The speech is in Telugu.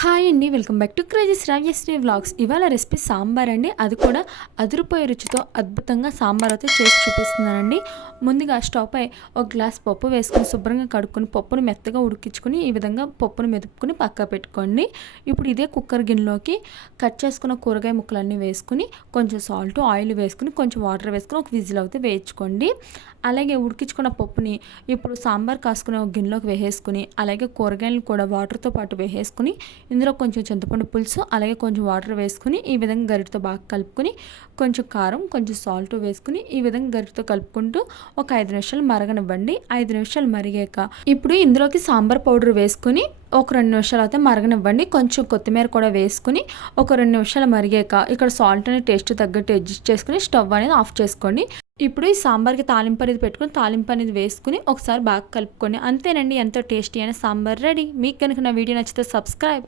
హాయ్ అండి welcome back to crazy's Ravyasri vlogs ఇవాళ రెసిపీ సాంబార్ అండి. అది కూడా అదిరిపోయే రుచితో అద్భుతంగా సాంబార్ అయితే చేసి చూపిస్తున్నానండి. ముందుగా స్టవ్పై ఒక గ్లాస్ పప్పు వేసుకుని శుభ్రంగా కడుక్కొని పప్పును మెత్తగా ఉడికించుకొని ఈ విధంగా పప్పును మెదుపుకొని పక్క పెట్టుకోండి. ఇప్పుడు ఇదే కుక్కర్ గిన్నెలోకి కట్ చేసుకున్న కూరగాయ ముక్కలన్నీ వేసుకుని కొంచెం సాల్ట్ ఆయిల్ వేసుకుని కొంచెం వాటర్ వేసుకుని ఒక విజిల్ అయితే వేయించుకోండి. అలాగే ఉడికించుకున్న పప్పుని ఇప్పుడు సాంబార్ కాసుకునే ఒక గిన్నెలోకి వేసేసుకుని అలాగే కూరగాయలను కూడా వాటర్తో పాటు వేసేసుకుని ఇందులో కొంచెం చింతపండు పులుసు అలాగే కొంచెం వాటర్ వేసుకుని ఈ విధంగా గరిటతో బాగా కలుపుకొని కొంచెం కారం కొంచెం సాల్ట్ వేసుకుని ఈ విధంగా గరిటతో కలుపుకుంటూ ఒక ఐదు నిమిషాలు మరగనివ్వండి. ఐదు నిమిషాలు మరిగాక ఇప్పుడు ఇందులోకి సాంబార్ పౌడర్ వేసుకుని ఒక రెండు నిమిషాలు అయితే మరగనివ్వండి. కొంచెం కొత్తిమీర కూడా వేసుకుని ఒక రెండు నిమిషాలు మరిగాక ఇక్కడ సాల్ట్ అనేది టేస్ట్ తగ్గట్టు అడ్జస్ట్ చేసుకుని స్టవ్ అనేది ఆఫ్ చేసుకోండి. ఇప్పుడు ఈ సాంబార్కి తాలింపు అనేది పెట్టుకుని తాలింపు అనేది వేసుకుని ఒకసారి బాగా కలుపుకొని అంతేనండి ఎంతో టేస్టీ అయిన సాంబార్ రెడీ. మీకు కనుక నా వీడియో నచ్చితే సబ్స్క్రైబ్.